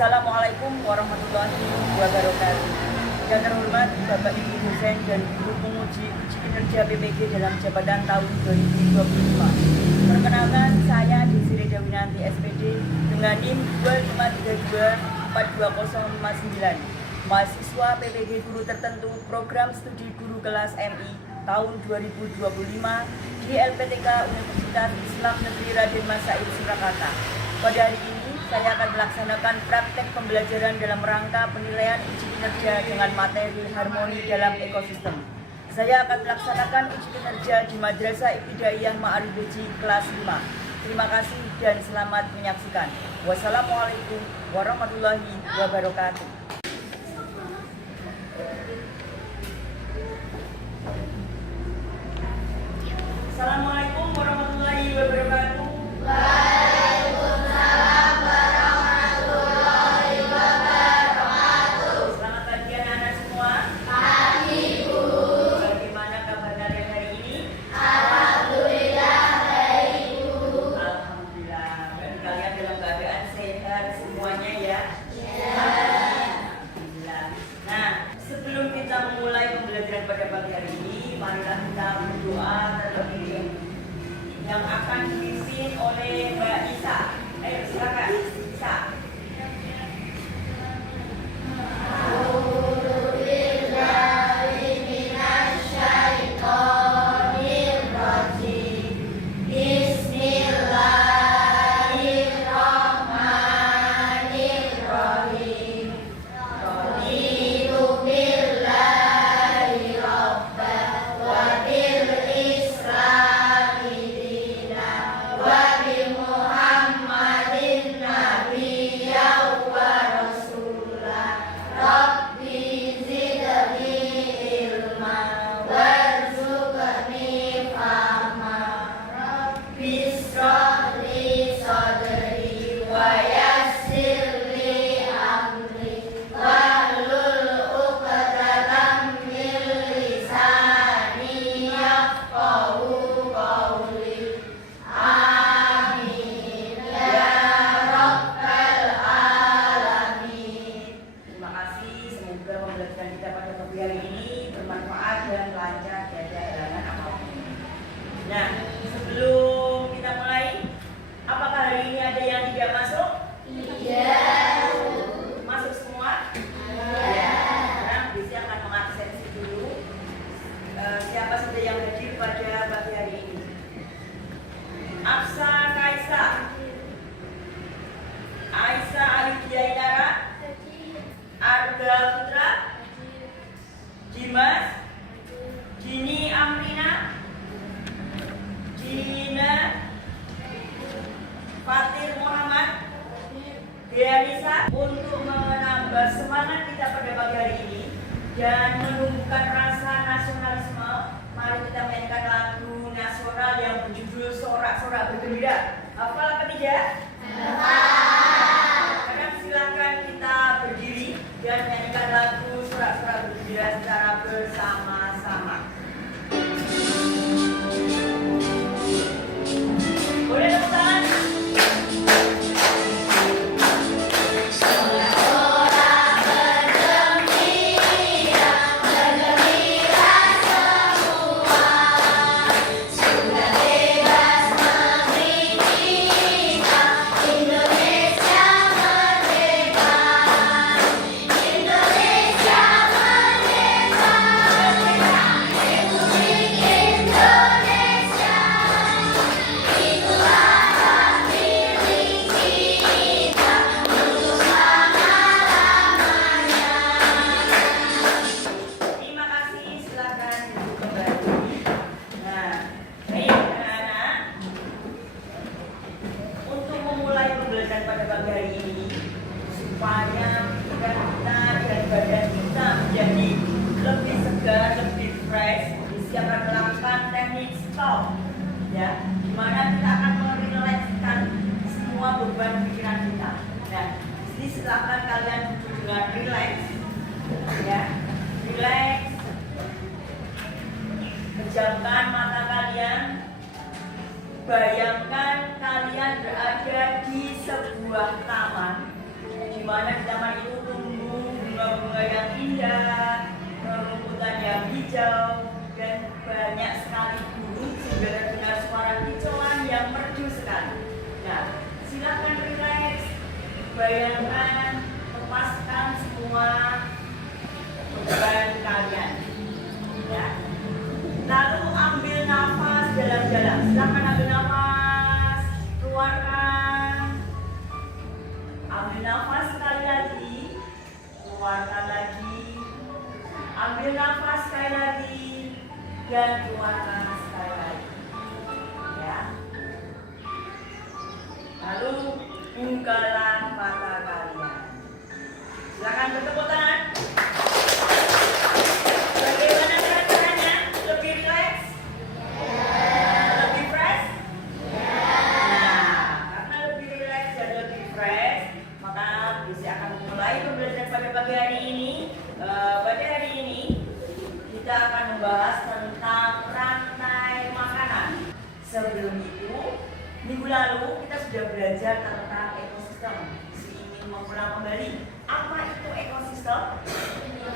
Assalamualaikum warahmatullahi wabarakatuh. Yang terhormat Bapak Ibu dosen dan guru penguji uji kinerja PPG dalam jabatan tahun 2025. Perkenalkan, saya Desire Dawinanti SPD dengan NIM 253242059. Mahasiswa PPG Guru Tertentu Program Studi Guru Kelas MI tahun 2025 di LPTK Universitas Islam Negeri Raden Masaid Surakarta. Pada hari ini saya akan melaksanakan praktek pembelajaran dalam rangka penilaian uji kinerja dengan materi harmoni dalam ekosistem. Saya akan melaksanakan uji kinerja di Madrasah Ibtidaiyah Ma'arif Beji kelas 5. Terima kasih dan selamat menyaksikan. Wassalamualaikum warahmatullahi wabarakatuh. Assalamualaikum warahmatullahi wabarakatuh. Marilah kita berdoa terlebih yang akan dipimpin oleh Mbak Isa. Ayo silakan, Isa. Nah, sebelum kita mulai, apakah hari ini ada yang tidak masuk? Iya. Masuk semua? Iya. Sekarang Desi akan mengabsensi dulu siapa saja yang hadir pada pagi hari ini. Afsa Kaisa, Aisyah Alidia Inara, Arga Putra, Dimas, Dini Amrina, Dina, Fatir Muhammad, Deanisa. Untuk menambah semangat kita pada pagi hari ini dan menumbuhkan rasa nasionalisme, mari kita mainkan lagu nasional yang berjudul Sorak-Sorak Bergembira. Hafal apa tidak? Sekarang silakan kita berdiri dan menyanyikan lagu Sorak-Sorak Bergembira secara bersama-sama. Boleh tepuk tangan? Ya, dimana kita akan merelakskan semua beban pikiran kita. Nah, jadi silakan kalian duduk dengan rileks, ya, rileks. Pejamkan mata kalian. Bayangkan kalian berada di sebuah taman. di mana di taman itu tumbuh bunga-bunga yang indah, rumputan yang hijau, dan banyak sekali burung sehingga terdengar suara kicauan yang merdu sekali. Nah, silakan rileks, bayangkan, lepaskan semua beban kalian. Ya. Lalu ambil nafas dalam-dalam. Silakan ambil nafas, keluarkan. Ambil nafas sekali lagi, keluarkan lagi. Ambil nafas sekali lagi dan keluarkan sekali lagi. Ya. Lalu bukalah mata kalian. Silakan bertepuk tangan. Bagaimana caranya? Lebih rileks? Lebih fresh? Nah, karena lebih rileks dan lebih fresh, maka bisa akan mulai pembelajaran pada pagi hari ini. Pada hari ini kita akan membahas tentang rantai makanan. Sebelum itu, minggu lalu kita sudah belajar tentang ekosistem. Ingin mengulang kembali, apa itu ekosistem?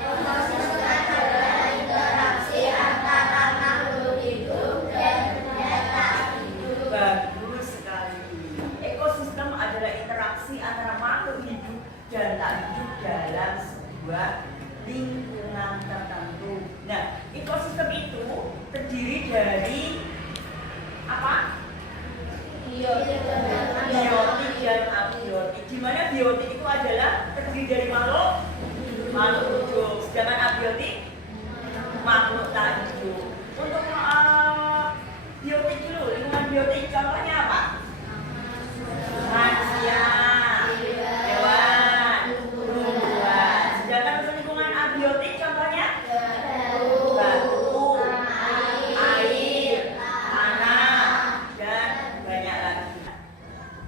Ekosistem adalah interaksi antara makhluk hidup dan benda hidup. Bagus sekali. Ekosistem adalah interaksi antara makhluk hidup dan tak hidup dalam sebuah lingkungan tertentu. Nah, ekosistem itu terdiri dari apa? Biotik dan abiotik. Di mana biotik itu adalah terdiri dari makhluk hidup, sedangkan abiotik makhluk tak hidup. Untuk biotik dulu, lingkungan biotik contohnya apa? Manusia, hewan, tumbuhan. Sedangkan untuk lingkungan abiotik contohnya batu, air, tanah, dan banyak lagi.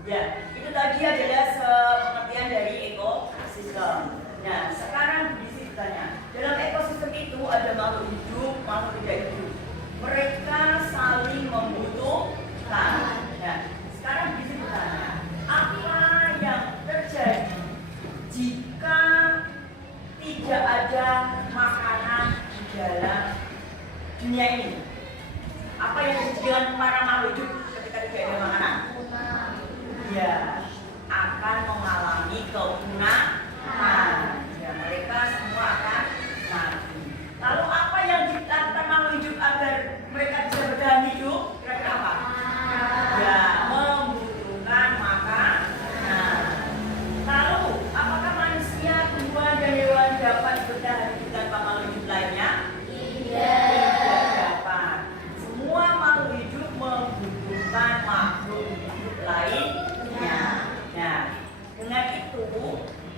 Ya, itu tadi adalah pengertian dari ekosistem. Nah, sekarang bisa ditanya, dalam ekosistem itu ada makhluk hidup, makhluk tidak hidup. Mereka saling membutuhkan. Nah, sekarang bisa ditanya, apa yang terjadi jika tidak ada makanan di dalam dunia ini? Apa yang terjadi dengan para makhluk hidup ketika tidak ada makanan? Ya, akan mengalami kepunahan. Ya, mereka semua akan mati. Lalu apa yang dilakukan makhluk hidup agar mereka bisa bertahan hidup? Kira-kira apa? Ya, membutuhkan makanan. Lalu, apakah manusia, tumbuhan, dan hewan dapat bertahan hidup tanpa makhluk hidup lainnya? Tidak dapat. Semua makhluk hidup membutuhkan makhluk hidup lainnya. Nah, dengan itu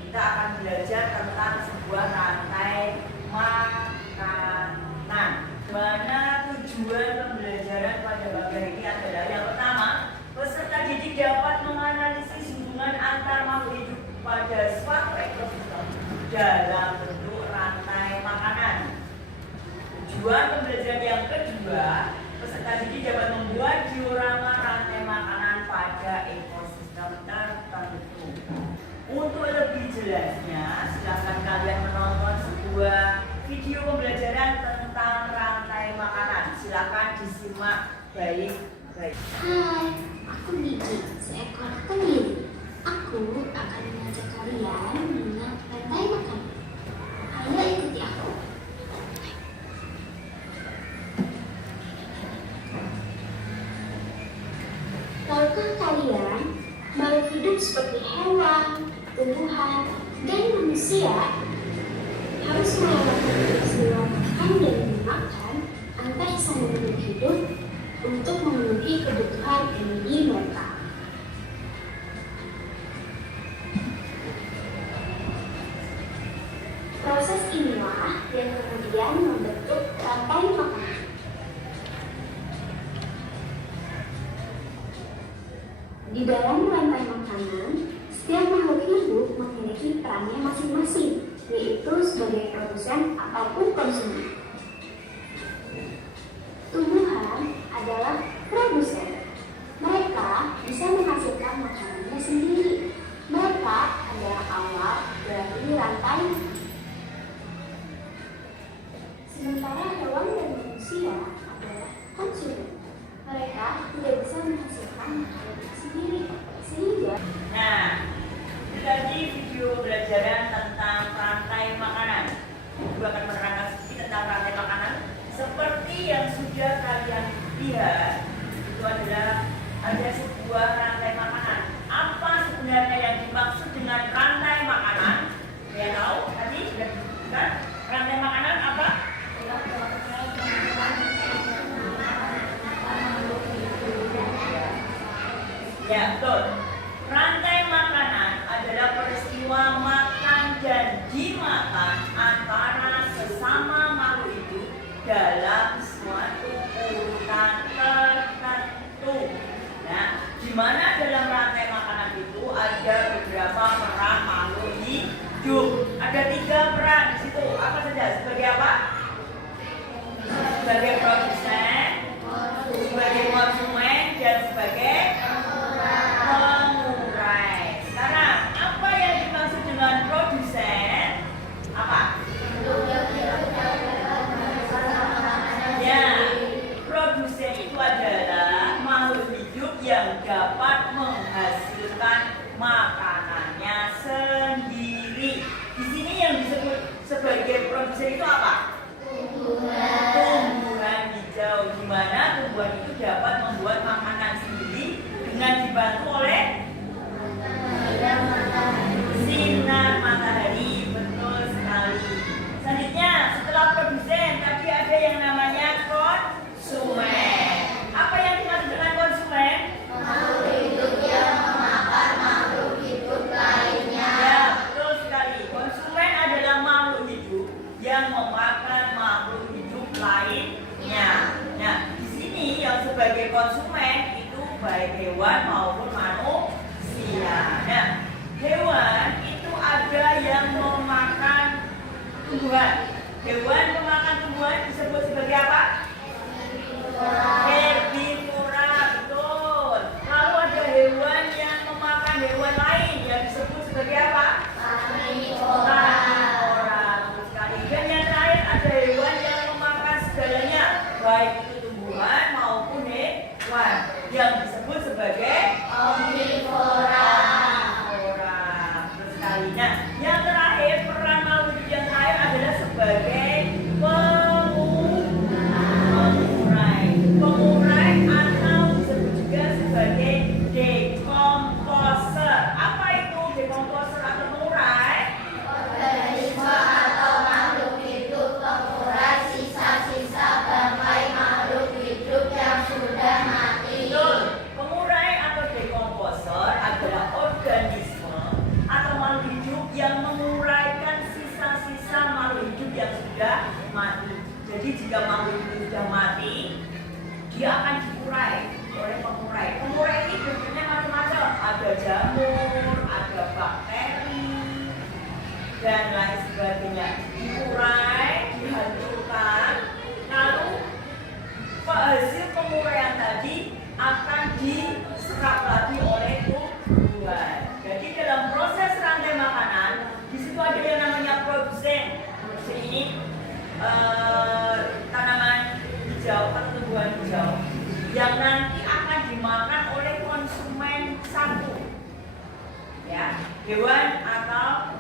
kita akan belajar tentang sebuah rantai makanan. Mana tujuan pembelajaran pada pagi hari ini adalah yang pertama, peserta didik dapat menganalisis hubungan antar makhluk hidup pada suatu ekosistem dalam bentuk rantai makanan. Tujuan pembelajaran yang kedua, peserta didik dapat membuat diorama rantai makanan pada ekosistem tertentu. Untuk lebih jelasnya, silakan kalian menonton sebuah video pembelajaran tentang rantai makanan. Silakan disimak baik-baik. Hai, aku Gigi, seekor kemiri. Aku akan mengajak kalian mengenal rantai makanan. Ayo ikuti aku. Tahukah kalian, makhluk hidup seperti hewan, tumbuhan, dan manusia harus melewati peristiwa makan dan memakan antar sambungan hidup untuk memenuhi kebutuhan energi mereka. Proses inilah yang kemudian membentuk rantai makanan. Di dalam rantai makanan, setiap makhluk hidup memiliki perannya masing-masing, yaitu sebagai produsen ataupun konsumen. Tumbuhan adalah produsen. Mereka bisa menghasilkan makanannya sendiri. Mereka adalah awal sendiri. Sehingga Nah, itu tadi video belajaran tentang rantai makanan. Ibu akan menerangkan sedikit tentang rantai makanan. Seperti yang sudah kalian lihat, itu adalah ada sebuah rantai makanan. Apa sebenarnya yang dimaksud dengan rantai makanan? Ya tahu tadi sudah disebutkan. Rantai makanan apa? Ya betul. Rantai makanan adalah peristiwa makan dan dimakan antara sesama makhluk hidup dalam suatu urutan tertentu. Nah, di mana dalam rantai makanan itu ada beberapa peran makhluk hidup. Ada 3 peran di situ. Apa saja? Sebagai apa? Sebagai produsen, sebagai konsumen, dan sebagai pengurai. Sekarang, apa yang dimaksud dengan produsen? Apa? Ya, produsen itu adalah makhluk hidup yang dapat menghasilkan makanannya sendiri. Di sini yang disebut sebagai produsen itu apa? Tumbuhan hijau, di mana tumbuhan itu dapat membuat makanan sendiri dengan dibantu oleh sinar matahari. Betul sekali. Selanjutnya, setelah produsen, tadi ada yang namanya konsumen. Apa yang dimaksud dengan konsumen? makhluk hidup yang memakan makhluk hidup lainnya. Ya, betul sekali. Konsumen adalah makhluk hidup yang memakan makhluk hidup lainnya. Nah, di sini yang sebagai konsumen itu baik hewan maupun manusia. Nah, hewan itu ada yang memakan tumbuhan. Hewan pemakan tumbuhan disebut sebagai apa? Herbivora, betul. Lalu ada hewan yang memakan hewan lain yang disebut sebagai apa? Karnivora, betul sekali. Dan yang terakhir ada hewan yang memakan segalanya, baik itu tumbuhan maupun hewan, yang disebut sebagai Omnivora. betul sekali. Nah, yang terakhir, peran makhluk hidup yang terakhir adalah sebagai pengurai. Pengurai atau disebut juga sebagai decomposer. Apa itu decomposer atau pengurai? Organisme atau makhluk hidup pengurai sisa-sisa bangkai makhluk hidup yang sudah mati. Betul. Pengurai atau decomposer adalah organisme atau makhluk hidup yang menguraikan sisa-sisa makhluk hidup yang sudah mati. Jadi jika makhluk hidup sudah mati, dia akan diurai oleh pengurai. Pengurai ini bentuknya macam-macam. Ada jamur, ada bakteri, dan lain sebagainya. Diurai, dihancurkan, lalu hasil penguraian tadi akan diserap lagi oleh tumbuhan. Jadi dalam proses rantai makanan, di situ ada yang namanya produsen. Produsen ini tanaman hijau atau tumbuhan hijau yang nanti akan dimakan oleh konsumen satu, ya, hewan atau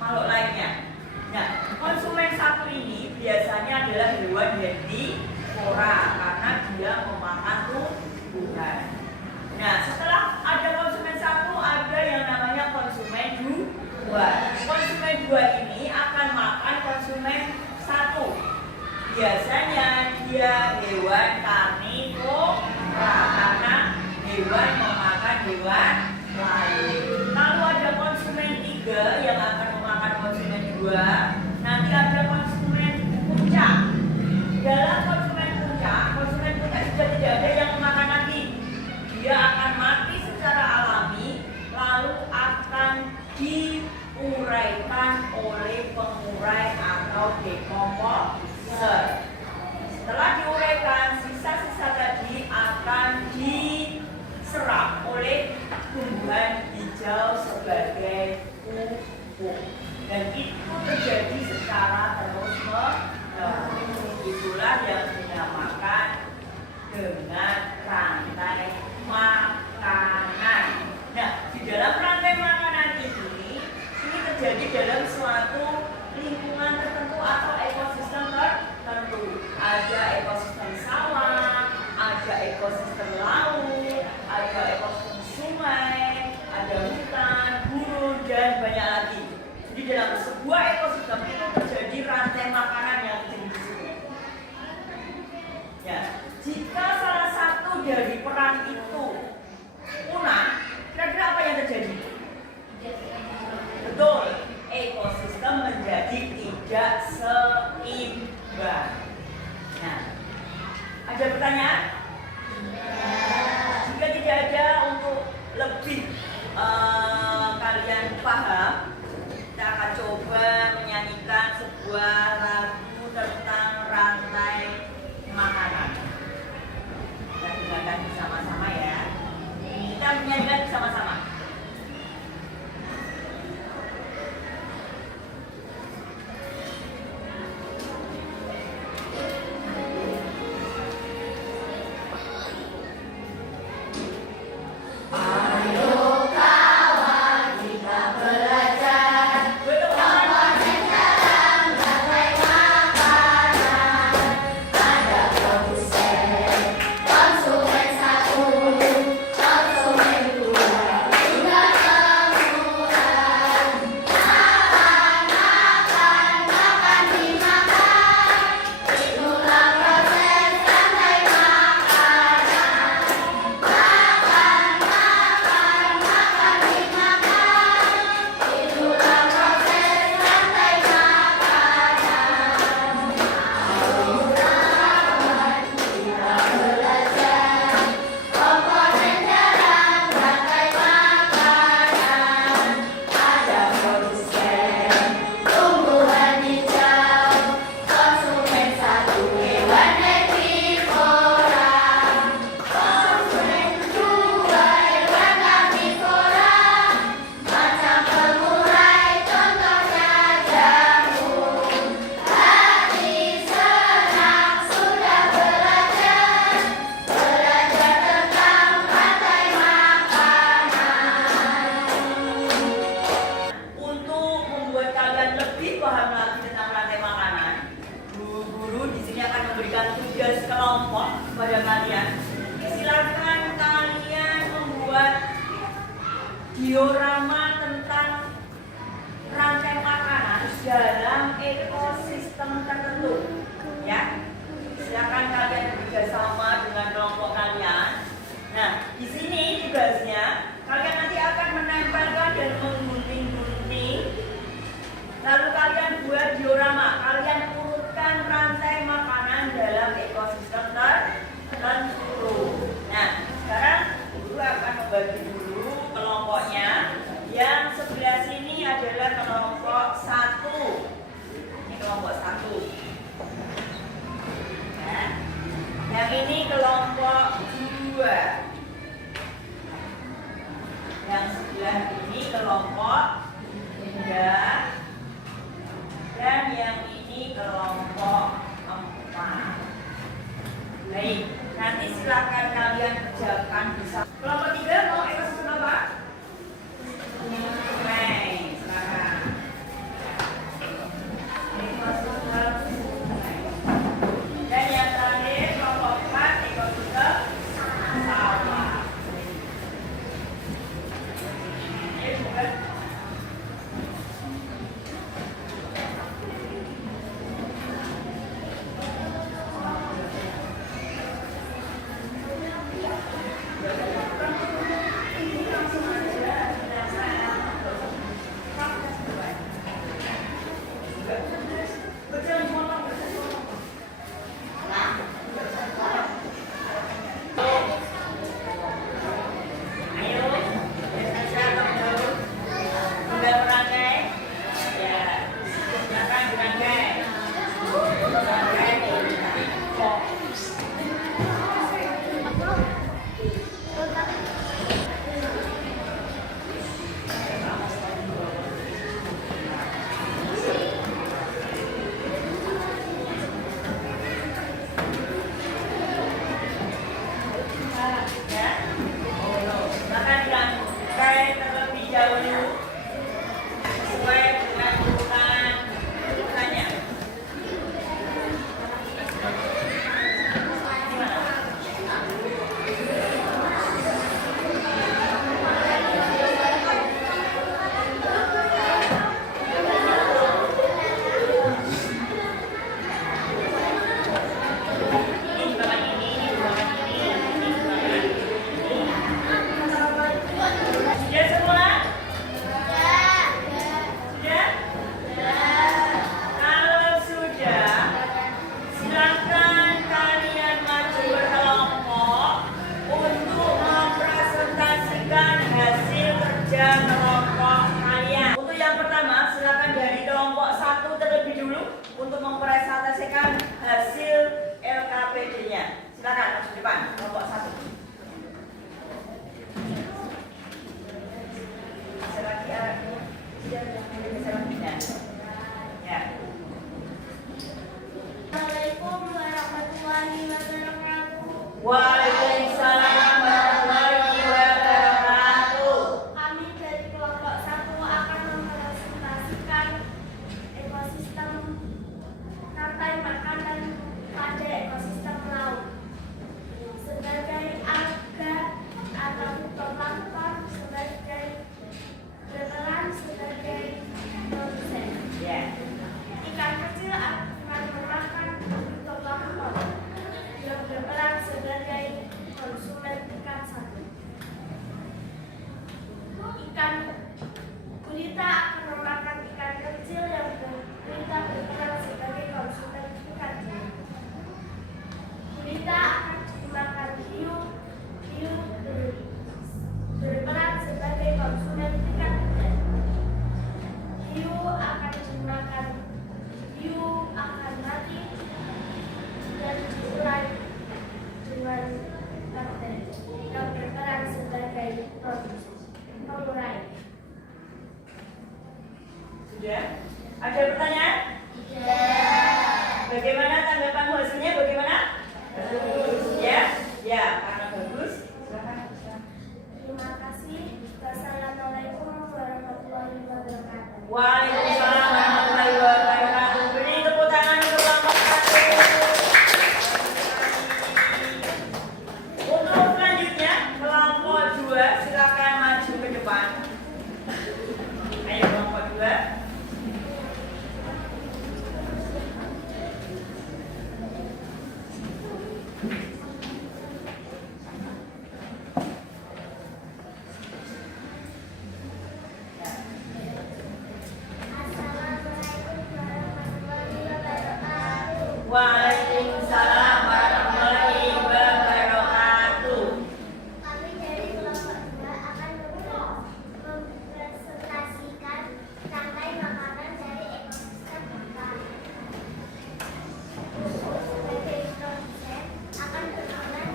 makhluk lainnya. Nah, konsumen satu ini biasanya adalah hewan herbivora karena dia memakan tumbuhan. Nah, setelah ada konsumen satu, ada yang namanya konsumen dua. Konsumen dua ini akan makan konsumen satu. Biasanya dia hewan karnivora karena hewan memakan hewan lain. Lalu ada konsumen tiga yang akan memakan konsumen dua. Nanti ada konsumen puncak. Dalam konsumen puncak sudah tidak ada yang memakan lagi. Dia akan mati secara alami, lalu akan diuraikan oleh pengurai atau decomposer. Setelah diuraikan, sisa-sisa tadi akan diserap oleh tumbuhan hijau sebagai pupuk. Dan itu terjadi secara terus-menerus. Itulah yang dinamakan dengan rantai makanan. Nah, di dalam rantai makanan ini terjadi dalam suatu lingkungan tertentu atau ekosistem tertentu. Ada ekosistem sawah, ada ekosistem laut, ada ekosistem sungai, ada hutan, gurun, dan banyak lagi. Jadi dalam sebuah ekosistem itu terjadi rantai makanan yang terjadi di situ. Ya, jika salah satu dari peran itu punah, kira-kira apa yang terjadi? Betul, ekosistem menjadi tidak seimbang. Nah, ada pertanyaan? Jika tidak ada, untuk lebih kalian paham, kita akan coba menyanyikan sebuah lagu tentang rantai makanan. Kita dengarkan bersama-sama ya. Kita menyanyikan bersama-sama. Pada kalian, silakan kalian membuat diorama tentang rantai makanan dalam ekosistem tertentu, ya. Silakan kalian bekerjasama dengan kelompok kalian. Nah, di sini tugasnya kalian nanti akan menempelkan dan menggunting-gunting. Lalu kalian buat diorama. Kalian urutkan rantai makanan dalam ekosistem tertentu. Nah, sekarang guru akan membagi dulu kelompoknya. Yang sebelah sini adalah kelompok 1. Ini kelompok 1. Nah, yang ini kelompok 2. Yang sebelah ini kelompok 3. Dan yang ini kelompok 4. Baik, nanti silakan kalian kerjakan bersama. Kelompok 3 mau ekosistem apa? Sungai, silakan. Ekosistem sungai. Dan yang terakhir kelompok 4 ekosistem sawah. Ini bukan. Ya. Sudah semua? Sudah? Kalau sudah, silakan kalian maju berkelompok untuk mempresentasikan hasil kerja kelompok kalian. Untuk yang pertama, silakan dari kelompok 1 terlebih dulu untuk mempresentasikan hasil LKPD-nya. Silakan maju depan, kelompok 1. Lagi arahnya ya. Assalamualaikum warahmatullahi wabarakatuh. Waalaikumsalam warahmatullahi wabarakatuh. Kami dari kelompok 1 akan mempresentasikan ekosistem rantai makanan pada ekosistem laut sebagai alga atau fitoplankton berperan sebagai produsen. Ikan kecil akan memakan fitoplankton yang berperan sebagai konsumen ikan satu. Ikan gurita akan memakan ikan kecil yang gurita berperan sebagai konsumen ikan gurita. Gurita akan dimakan hiu, hiu berperan sebagai konsumen ikan gurita. Hiu akan dimakan, hiu akan mati dan diurai dengan bakteri yang berperan sebagai pengurai. Sudah? Ada pertanyaan? Bagaimana tanggapan hasilnya? Bagaimana? Bagus. Ya? Ya, karena bagus. Silakan. Terima kasih. Wassalamualaikum warahmatullahi wabarakatuh. Waalaikumsalam warahmatullahi wabarakatuh. Beri tepuk tangan untuk kelompok 1. Untuk selanjutnya, kelompok 2 silakan maju ke depan. Ayo kelompok 2. Waalaikumsalam warahmatullahi wabarakatuh. Kami dari kelompok 2 akan mempresentasikan rantai makanan dari ekosistem ikan. Sebagai produsen akan berperan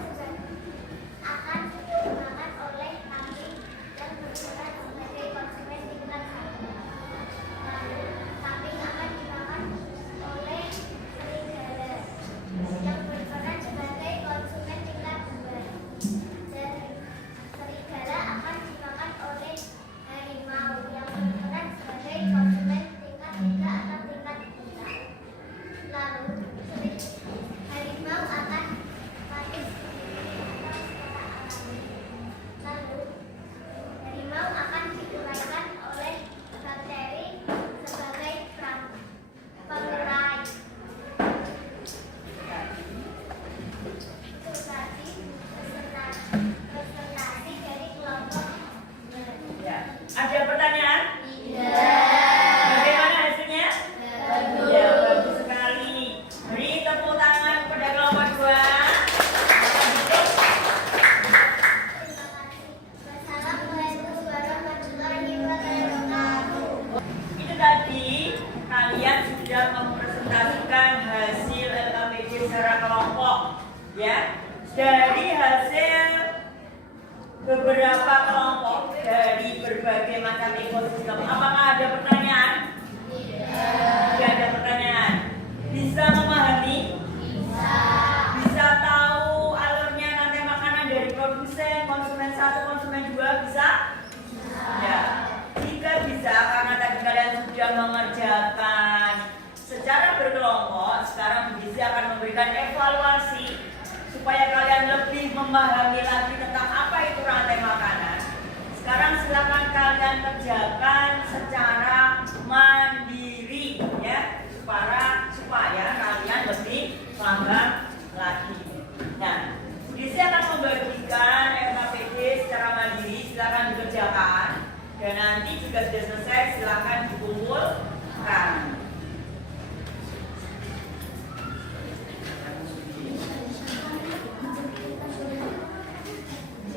akan dimakan oleh kambing yang berperan sebagai konsumen tingkat 1. Lalu kambing akan dimakan oleh serigala yang berperan sebagai konsumen tingkat 2. Dan serigala akan dimakan oleh harimau yang berperan sebagai konsumen tingkat 3 atau tingkat 3. Lalu harimau akan mati secara alami. Lalu harimau akan diuraikan oleh bakteri sebagai pengurai. Itu tadi presentasi dari kelompok 2. Ya. Ada pertanyaan? Bagaimana hasilnya? Ya, bagus sekali. Beri tepuk tangan kepada kelompok 2. Terima kasih. Wassalamualaikum warahmatullahi wabarakatuh. Itu tadi kalian sudah mempresentasikan hasil LKPD secara kelompok, ya. Dari hasil beberapa kelompok dari berbagai macam ekosistem. Apakah ada pertanyaan? Tidak ada pertanyaan. Bisa memahami? Bisa tahu alurnya rantai makanan dari produsen, konsumen 1, konsumen 2? Bisa? Ya. Jika bisa, karena tadi kalian sudah mengerjakan secara berkelompok, sekarang Bu Gizi akan memberikan evaluasi supaya kalian lebih memahami lagi tentang apa itu rantai makanan. Sekarang silakan kalian kerjakan secara mandiri ya, supaya kalian lebih paham lagi. Nah, di sini akan membagikan LKPD secara mandiri, silakan dikerjakan. Dan nanti jika sudah selesai silakan dikumpulkan.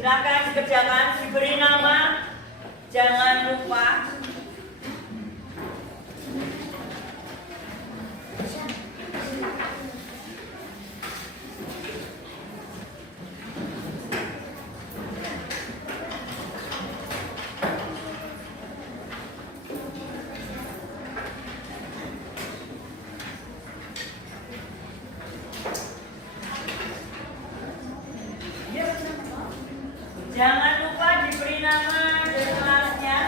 Silakan dikerjakan, diberi nama, jangan lupa. Jangan lupa diberi nama dan kelasnya.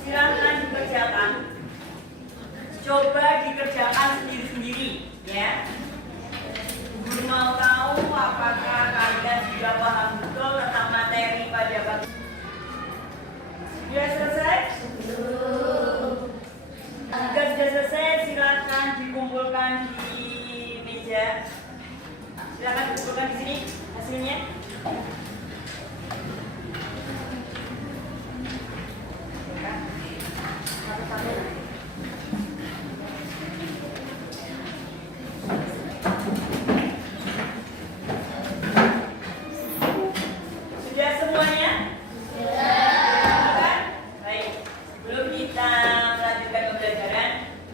Silakan dikerjakan. Coba dikerjakan sendiri-sendiri, ya. Guru mau tahu apakah kalian sudah paham betul tentang materi pada waktu. Sudah selesai? Jika sudah selesai, silakan dikumpulkan di meja. Silakan dikumpulkan di sini hasilnya. Sudah semuanya? Sudah. Baik. Sebelum kita melanjutkan pembelajaran,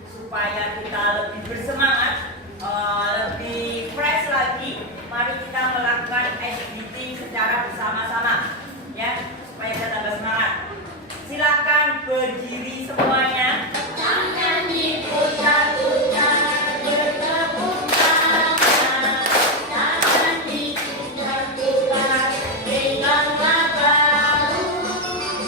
supaya kita lebih bersemangat, lebih fresh lagi, mari kita melakukan editing secara bersama-sama, ya, supaya kita tambah semangat. Silakan berdiri semuanya. Tangan diputar-putar, bertepuk tangan. Tangan diputar-putar, peganglah bahu.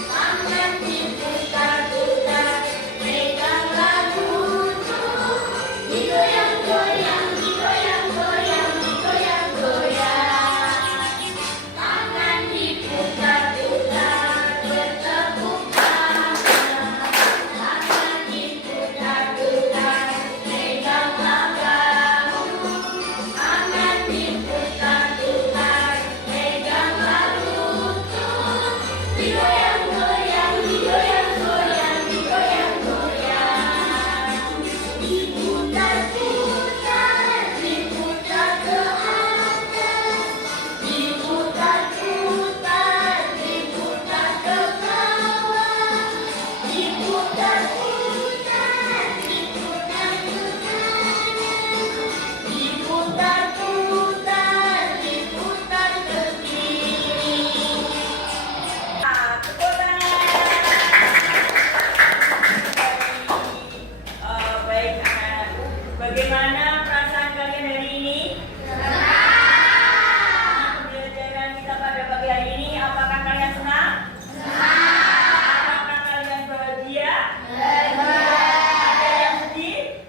Tangan diputar-putar, peganglah lutut. Digoyang-goyang, digoyang-goyang, digoyang-goyang. Tangan diputar-putar, bertepuk tangan. Tangan diputar-putar, peganglah bahu. Tangan diputar-putar, peganglah lutut. Digoyang-goyang, digoyang-goyang, digoyang-goyang. Diputar-putar, diputar ke atas. Diputar-putar, diputar ke bawah. Diputar-putar, diputar ke kanan. Diputar-putar, diputar ke kiri. Tepuk tangan. Baik anak-anakku, bagaimana perasaan kalian hari ini? Pembelajaran kita pada pagi hari ini, apakah kalian senang? Apakah kalian bahagia? Ada yang sedih?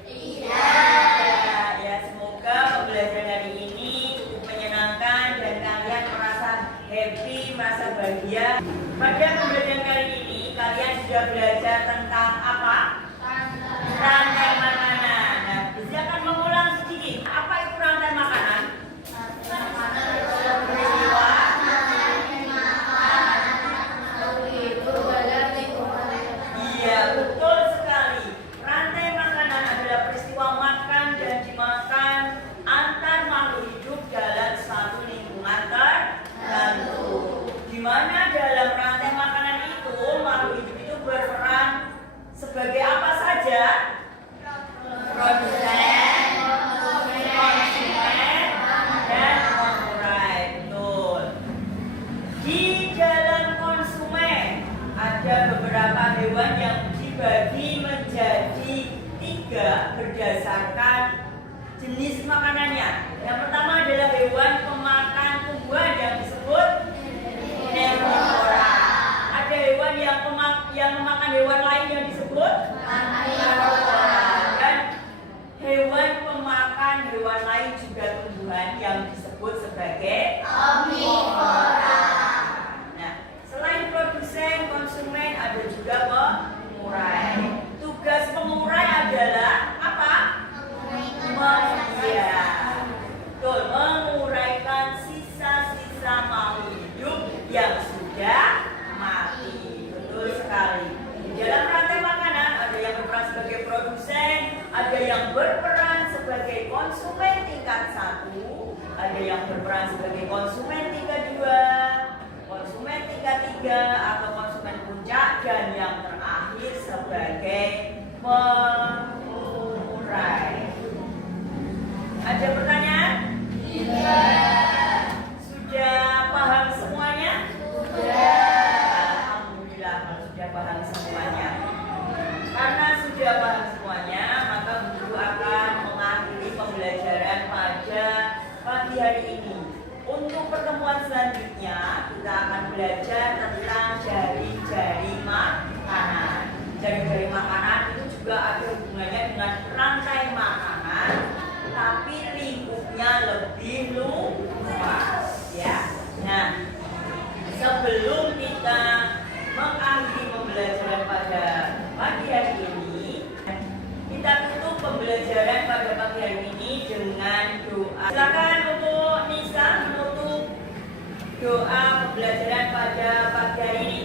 Ya, semoga pembelajaran hari ini cukup menyenangkan dan kalian merasa happy, merasa bahagia. Pada pembelajaran kali ini, kalian sudah belajar tentang apa? Rantai makanan. Nah, Desi akan mengulang sedikit. Apa itu rantai makanan? Peristiwa. Iya, betul sekali. Rantai makanan adalah peristiwa makan dan dimakan antar makhluk hidup dalam satu lingkungan tertentu. Di mana dalam rantai makanan itu makhluk hidup itu berperan sebagai apa saja? Produsen, konsumen, dan pengurai. Betul. Di dalam konsumen ada beberapa hewan yang dibagi menjadi 3 berdasarkan jenis makanannya. Yang pertama adalah hewan pemakan tumbuhan yang disebut herbivora. Ada hewan yang memakan hewan lain yang disebut karnivora. Dan hewan pemakan hewan lain juga tumbuhan yang disebut yang sudah mati. Betul sekali. Di dalam rantai makanan ada yang berperan sebagai produsen, ada yang berperan sebagai konsumen tingkat 1, ada yang berperan sebagai konsumen tingkat 2, konsumen tingkat 3 atau konsumen puncak, dan yang terakhir sebagai pengurai. Ada pertanyaan? Sudah paham semuanya? Alhamdulillah kalau sudah paham semuanya. Karena sudah paham semuanya, maka guru akan mengakhiri pembelajaran pada pagi hari ini. Untuk pertemuan selanjutnya, kita akan belajar tentang jari-jari makanan. Jari-jari makanan itu juga ada hubungannya dengan rantai makanan, tapi lingkupnya lebih luas, ya. Nah, sebelum kita mengakhiri pembelajaran pada pagi hari ini, kita tutup pembelajaran pada pagi hari ini dengan doa. Silakan untuk Nisa menutup doa pembelajaran pada pagi hari ini.